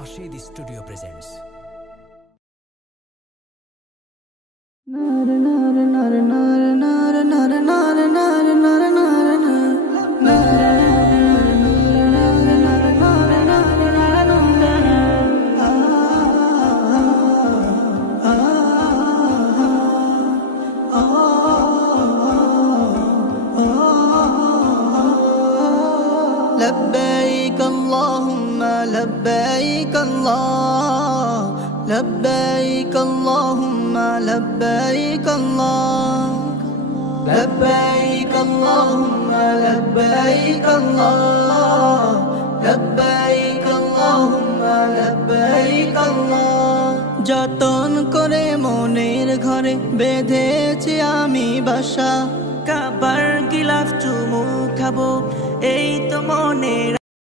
Nasheed Studio presents. لبيك اللهم لبيك الله لبيك اللهم لبيك الله لبيك اللهم لبيك الله لبيك اللهم لبيك الله যতন করে মনের ঘরে বেঁধেছি আমি বাসা কাবার গিলাফ চুমু খাবো এই তো মনের